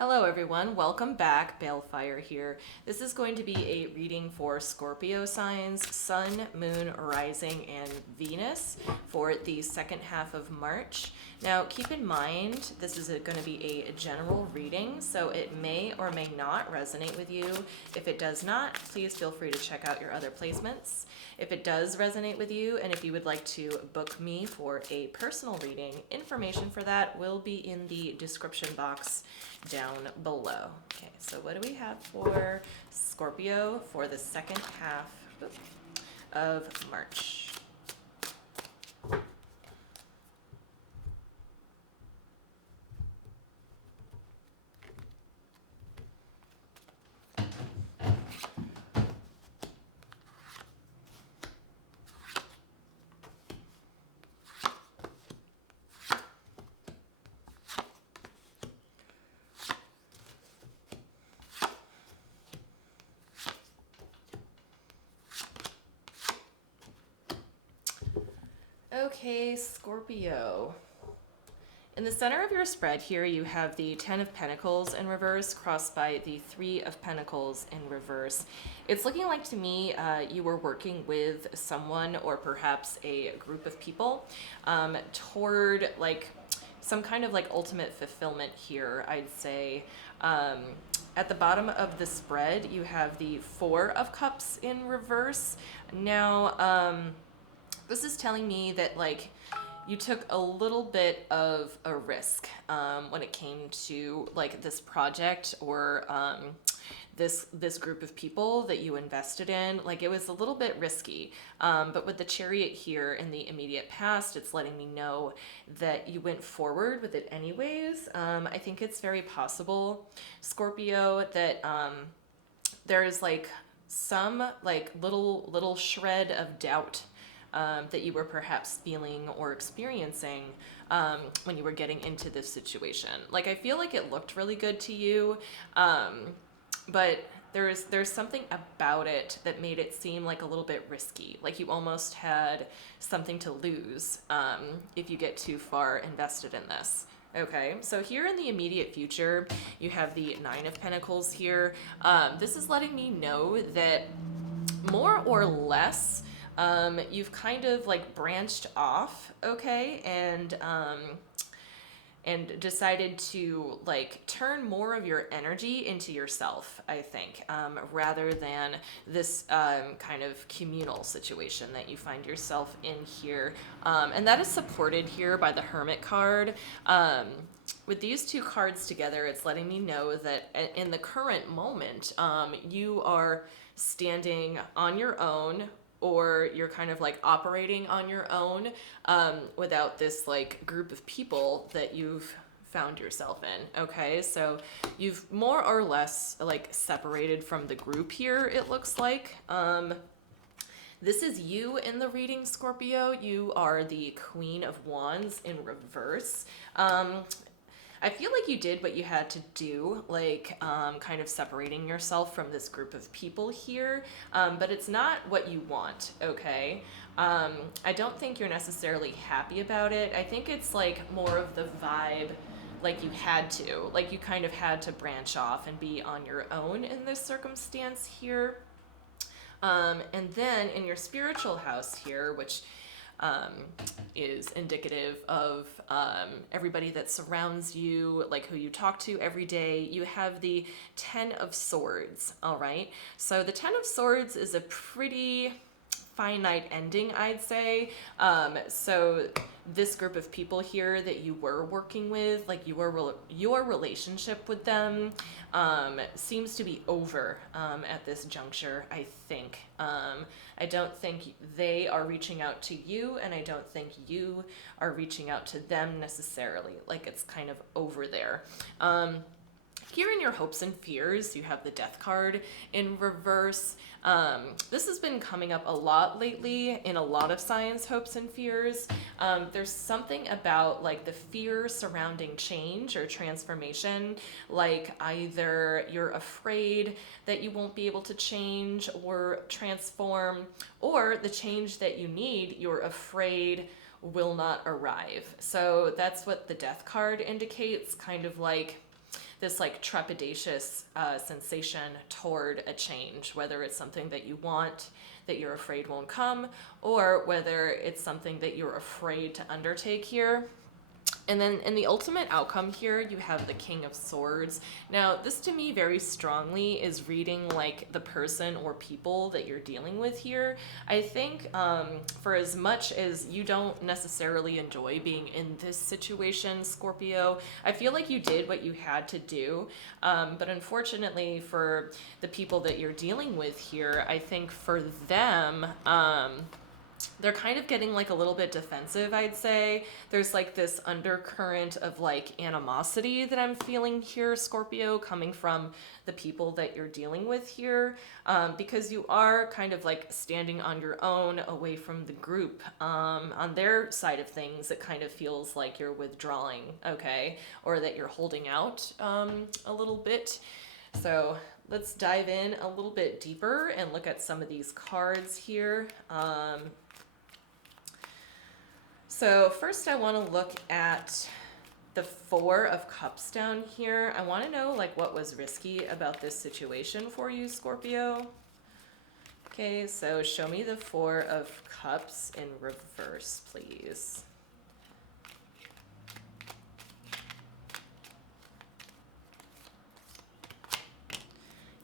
Hello everyone, welcome back. Balefire here. This is going to be a reading for Scorpio signs, Sun, Moon, Rising, and Venus for the second half of March. Now keep in mind, this is going to be a general reading, so it may or may not resonate with you. If it does not, please feel free to check out your other placements. If it does resonate with you, and if you would like to book me for a personal reading, information for that will be in the description box down below. Okay, so what do we have for Scorpio for the second half of March? Okay, Scorpio. In the center of your spread here, you have the Ten of Pentacles in reverse, crossed by the Three of Pentacles in reverse. It's looking like to me you were working with someone or perhaps a group of people toward like some kind of like ultimate fulfillment here, I'd say. At the bottom of the spread, you have the Four of Cups in reverse. Now, this is telling me that like you took a little bit of a risk when it came to like this project or this group of people that you invested in. Like it was a little bit risky, but with the Chariot here in the immediate past, it's letting me know that you went forward with it anyways. I think it's very possible, Scorpio, that there is like some like little shred of doubt that you were perhaps feeling or experiencing when you were getting into this situation. Like I feel like it looked really good to you, but there's something about it that made it seem like a little bit risky. Like you almost had something to lose if you get too far invested in this. Okay, so here in the immediate future, you have the Nine of Pentacles here. This is letting me know that more or less, you've kind of like branched off, okay, and decided to like turn more of your energy into yourself, I think, rather than this kind of communal situation that you find yourself in here. And that is supported here by the Hermit card. With these two cards together, it's letting me know that in the current moment, you are standing on your own, or you're kind of like operating on your own without this like group of people that you've found yourself in. Okay, so you've more or less like separated from the group here, it looks like. This is you in the reading, Scorpio. You are the Queen of Wands in reverse. I feel like you did what you had to do, like kind of separating yourself from this group of people here, but it's not what you want, okay? I don't think you're necessarily happy about it. I think it's like more of the vibe, like you had to, like you kind of had to branch off and be on your own in this circumstance here. And then in your spiritual house here, which is indicative of everybody that surrounds you, like who you talk to every day, you have the Ten of Swords, all right? So the Ten of Swords is a pretty finite ending, I'd say. So this group of people here that you were working with, like your relationship with them seems to be over at this juncture, I think. I don't think they are reaching out to you, and I don't think you are reaching out to them necessarily. Like it's kind of over there. Here in your hopes and fears, you have the Death card in reverse. This has been coming up a lot lately in a lot of science hopes and fears. There's something about like the fear surrounding change or transformation, like either you're afraid that you won't be able to change or transform, or the change that you need, you're afraid will not arrive. So that's what the Death card indicates, kind of like this like trepidatious sensation toward a change, whether it's something that you want that you're afraid won't come, or whether it's something that you're afraid to undertake here. And then in the ultimate outcome here, you have the King of Swords. Now, this to me very strongly is reading like the person or people that you're dealing with here. I think for as much as you don't necessarily enjoy being in this situation, Scorpio, I feel like you did what you had to do. But unfortunately for the people that you're dealing with here, I think for them, they're kind of getting like a little bit defensive, I'd say. There's like this undercurrent of like animosity that I'm feeling here, Scorpio, coming from the people that you're dealing with here, because you are kind of like standing on your own away from the group. On their side of things, it kind of feels like you're withdrawing, okay, or that you're holding out a little bit. So let's dive in a little bit deeper and look at some of these cards here. So first I want to look at the Four of Cups down here. I want to know like what was risky about this situation for you, Scorpio. Okay, so show me the Four of Cups in reverse, please.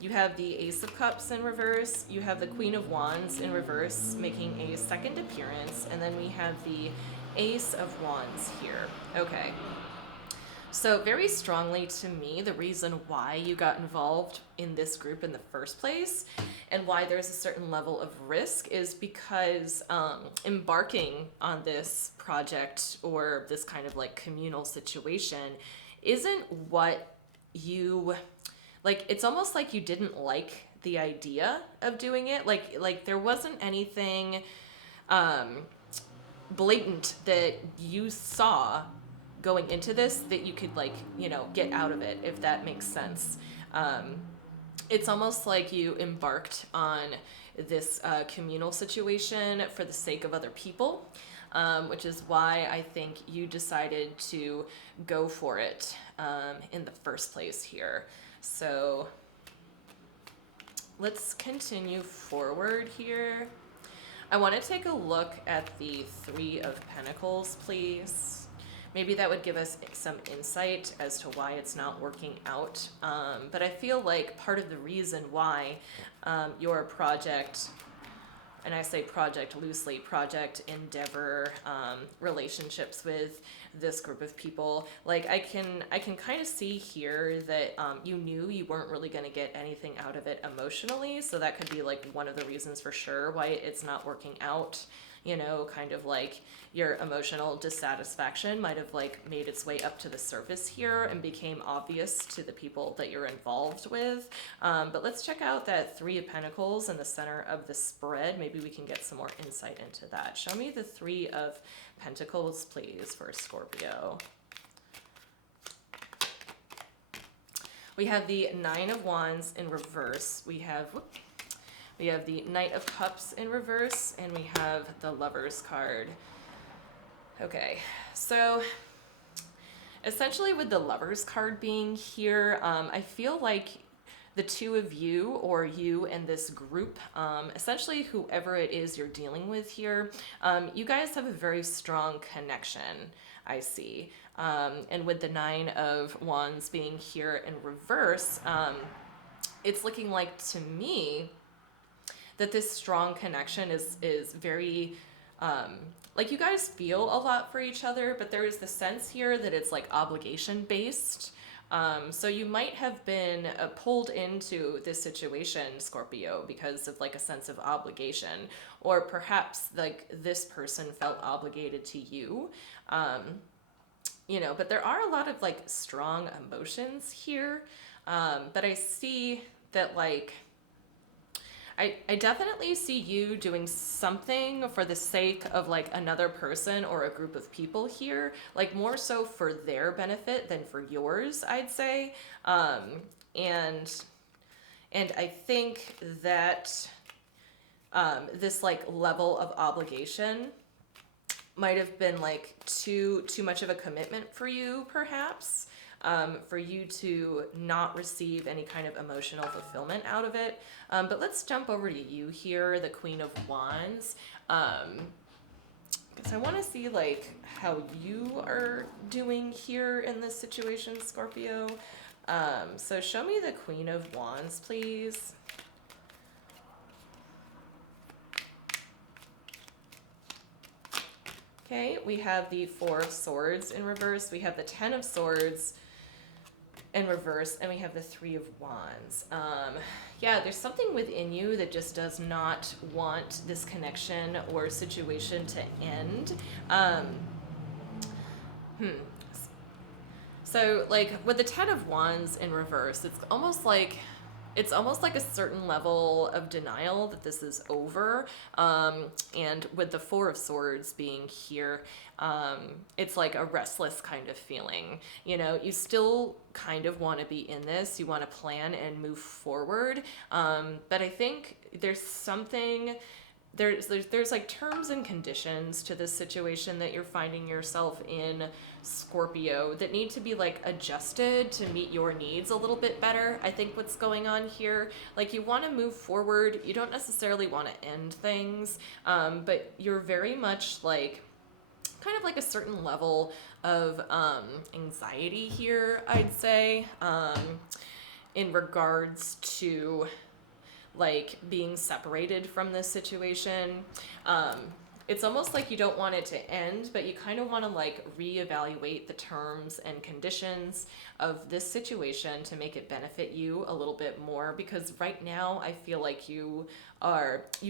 You have the Ace of Cups in reverse, you have the Queen of Wands in reverse, making a second appearance, and then we have the Ace of Wands here. Okay. So very strongly to me, the reason why you got involved in this group in the first place and why there's a certain level of risk is because embarking on this project or this kind of like communal situation isn't what you... Like, it's almost like you didn't like the idea of doing it. Like there wasn't anything blatant that you saw going into this that you could, like, you know, get out of it, if that makes sense. It's almost like you embarked on this communal situation for the sake of other people, which is why I think you decided to go for it in the first place here. So let's continue forward here. I want to take a look at the Three of Pentacles, please. Maybe that would give us some insight as to why it's not working out. But I feel like part of the reason why your project, and I say project loosely, project, endeavor, relationships with this group of people, like I can kind of see here that you knew you weren't really going to get anything out of it emotionally, so that could be like one of the reasons for sure why it's not working out. You know, kind of like your emotional dissatisfaction might have like made its way up to the surface here and became obvious to the people that you're involved with. But let's check out that Three of Pentacles in the center of the spread. Maybe we can get some more insight into that. Show me the Three of Pentacles, please, for Scorpio. We have the Nine of Wands in reverse. We have the Knight of Cups in reverse, and we have the Lovers card. Okay, so essentially with the Lovers card being here, I feel like the two of you, or you and this group, essentially whoever it is you're dealing with here, you guys have a very strong connection, I see. And with the Nine of Wands being here in reverse, it's looking like to me that this strong connection is very, like you guys feel a lot for each other, but there is the sense here that it's like obligation based. So you might have been pulled into this situation, Scorpio, because of like a sense of obligation, or perhaps like this person felt obligated to you. You know, but there are a lot of like strong emotions here. But I see that like, I definitely see you doing something for the sake of like another person or a group of people here, like more so for their benefit than for yours, I'd say. And I think that this like level of obligation might have been like too much of a commitment for you, perhaps. for you to not receive any kind of emotional fulfillment out of it. But let's jump over to you here, the Queen of Wands. Because I want to see like how you are doing here in this situation, Scorpio. So show me the Queen of Wands, please. Okay, we have the Four of Swords in reverse. We have the Ten of Swords in reverse, and we have the Three of Wands. Yeah, there's something within you that just does not want this connection or situation to end. So, like, with the Ten of Wands in reverse, it's almost like a certain level of denial that this is over. And with the Four of Swords being here, it's like a restless kind of feeling. You know, you still kind of want to be in this, you want to plan and move forward. But I think there's something. There's like terms and conditions to this situation that you're finding yourself in, Scorpio, that need to be like adjusted to meet your needs a little bit better. I think what's going on here, like you want to move forward, you don't necessarily want to end things, but you're very much like kind of like a certain level of anxiety here, I'd say, in regards to like being separated from this situation. It's almost like you don't want it to end, but you kind of want to like reevaluate the terms and conditions of this situation to make it benefit you a little bit more, because right now I feel like you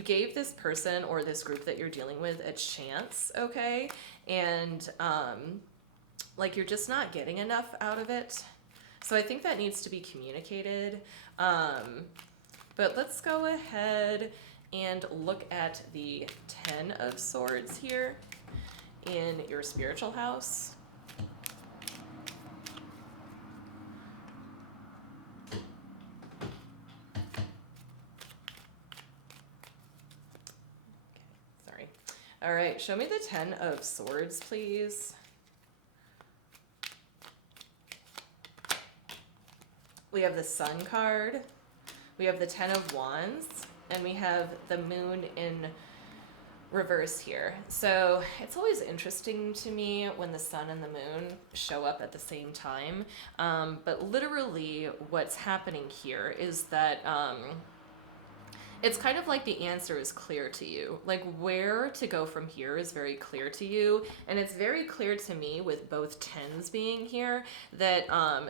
gave this person or this group that you're dealing with a chance, okay? And like you're just not getting enough out of it. So I think that needs to be communicated. But let's go ahead and look at the Ten of Swords here in your spiritual house. Okay, sorry. All right, show me the Ten of Swords, please. We have the Sun card. We have the Ten of Wands, and we have the Moon in reverse here. So it's always interesting to me when the Sun and the Moon show up at the same time. But literally what's happening here is that it's kind of like the answer is clear to you. Like where to go from here is very clear to you. And it's very clear to me with both tens being here that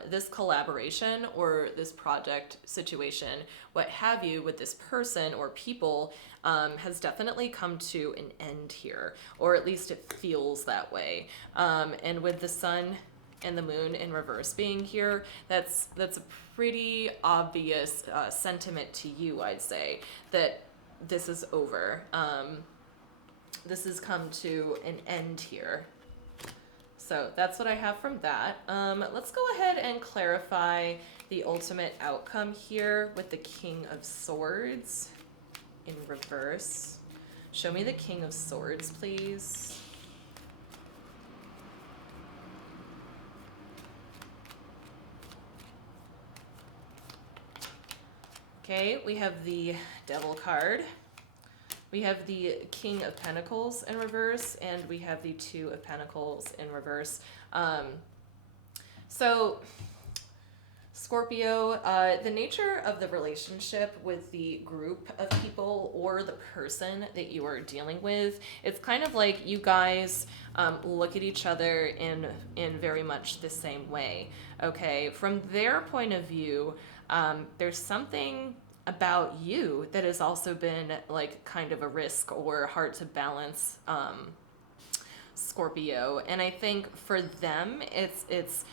this collaboration or this project situation, what have you, with this person or people has definitely come to an end here, or at least it feels that way. And with the Sun and the Moon in reverse being here, that's a pretty obvious sentiment to you, I'd say, that this is over. This has come to an end here. So that's what I have from that. Let's go ahead and clarify the ultimate outcome here with the King of Swords in reverse. Show me the King of Swords, please. Okay, we have the Devil card. We have the King of Pentacles in reverse, and we have the Two of Pentacles in reverse. So, Scorpio, the nature of the relationship with the group of people or the person that you are dealing with, it's kind of like you guys look at each other in very much the same way, okay? From their point of view, there's something about you that has also been like kind of a risk or hard to balance, Scorpio. And I think for them, it's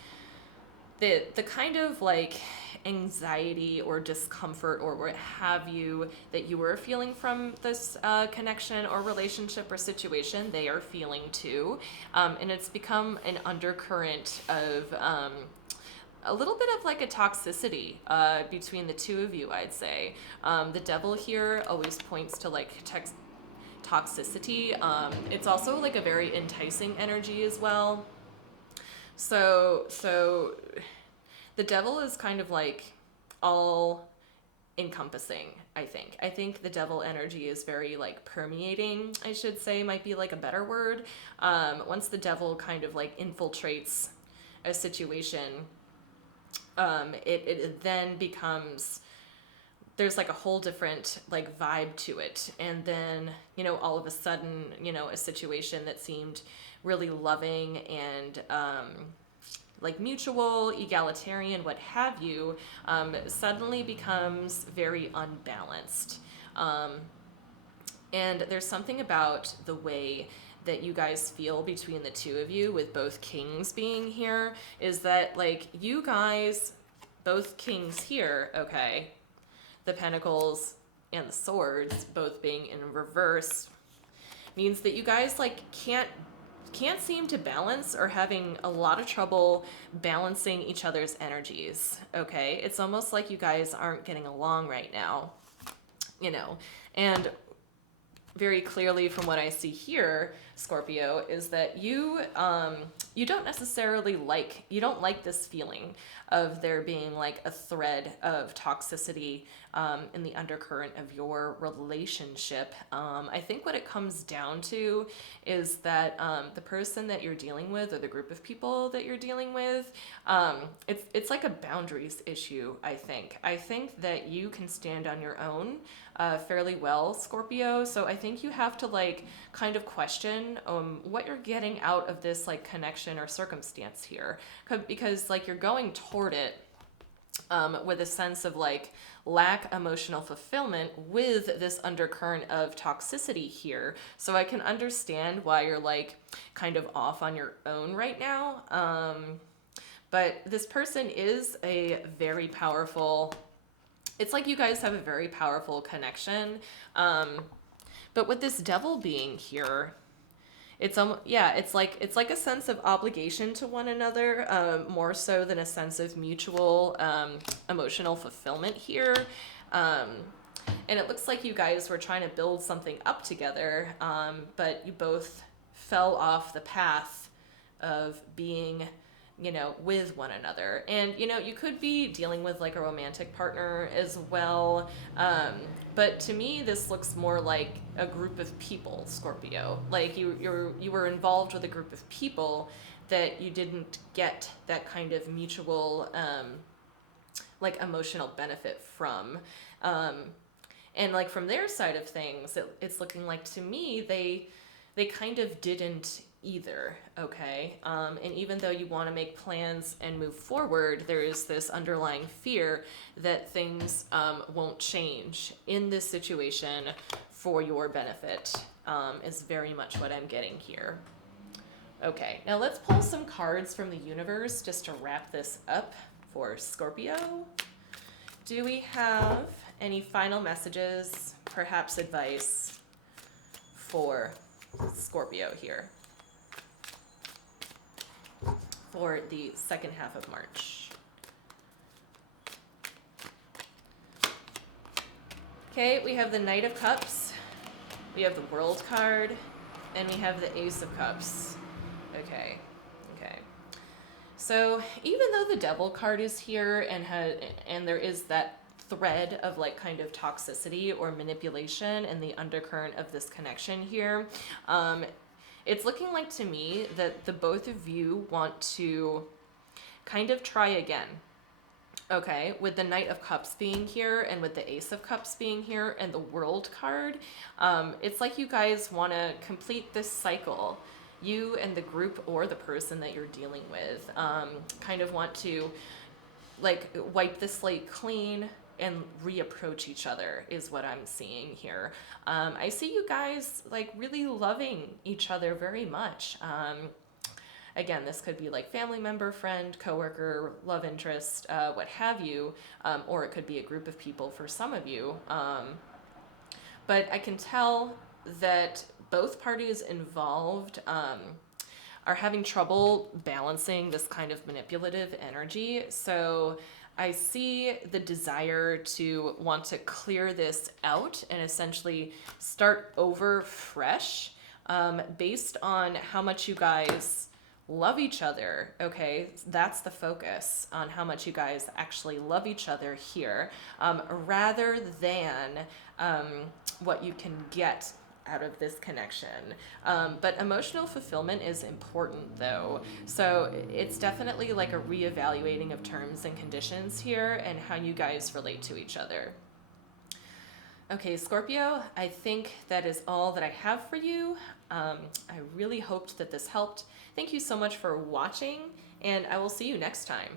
the kind of like anxiety or discomfort or what have you that you were feeling from this connection or relationship or situation, they are feeling too. And it's become an undercurrent of a little bit of like a toxicity between the two of you, I'd say. The Devil here always points to like toxicity. It's also like a very enticing energy as well. So The devil is kind of like all encompassing, I think. I think the devil energy is very like permeating, I should say, might be like a better word. Once the devil kind of like infiltrates a situation, it then becomes, there's like a whole different like vibe to it. And then, you know, all of a sudden, you know, a situation that seemed really loving and like mutual, egalitarian, what have you, suddenly becomes very unbalanced. And there's something about the way that you guys feel between the two of you, with both kings being here, is that like you guys, both kings here, okay, the pentacles and the swords both being in reverse, means that you guys like can't seem to balance, or having a lot of trouble balancing each other's energies, okay? It's almost like you guys aren't getting along right now, you know. And very clearly from what I see here, Scorpio, is that you don't necessarily like, you don't like this feeling of there being like a thread of toxicity in the undercurrent of your relationship. I think what it comes down to is that the person that you're dealing with, or the group of people that you're dealing with, it's like a boundaries issue, I think. I think that you can stand on your own fairly well, Scorpio. So I think you have to like kind of question what you're getting out of this like connection or circumstance here, because like you're going toward it with a sense of like lack emotional fulfillment with this undercurrent of toxicity here. So I can understand why you're like kind of off on your own right now. But this person is a very powerful, it's like you guys have a very powerful connection. But with this devil being here, it's it's like a sense of obligation to one another, more so than a sense of mutual emotional fulfillment here. And it looks like you guys were trying to build something up together, but you both fell off the path of being, you know, with one another. And, you know, you could be dealing with like a romantic partner as well. But to me, this looks more like a group of people, Scorpio. Like you were involved with a group of people that you didn't get that kind of mutual, like emotional benefit from. And like from their side of things, it's looking like to me, they kind of didn't either, okay? And even though you want to make plans and move forward, there is this underlying fear that things won't change in this situation for your benefit, is very much what I'm getting here. Okay, now let's pull some cards from the universe just to wrap this up for Scorpio. Do we have any final messages, perhaps advice for Scorpio here for the second half of March? Okay, we have the Knight of Cups, we have the World card, and we have the Ace of Cups. Okay. So even though the Devil card is here and there is that thread of like kind of toxicity or manipulation and the undercurrent of this connection here, it's looking like to me that the both of you want to kind of try again. Okay, with the Knight of Cups being here and with the Ace of Cups being here and the World card, it's like you guys want to complete this cycle. You and the group or the person that you're dealing with kind of want to like wipe the slate clean and reapproach each other is what I'm seeing here. I see you guys like really loving each other very much. Again, this could be like family member, friend, coworker, love interest, what have you, or it could be a group of people for some of you. But I can tell that both parties involved are having trouble balancing this kind of manipulative energy. So I see the desire to want to clear this out and essentially start over fresh, based on how much you guys love each other, okay? That's the focus on how much you guys actually love each other here, rather than what you can get out of this connection. But emotional fulfillment is important though. So it's definitely like a reevaluating of terms and conditions here and how you guys relate to each other. Okay, Scorpio, I think that is all that I have for you. I really hoped that this helped. Thank you so much for watching, and I will see you next time.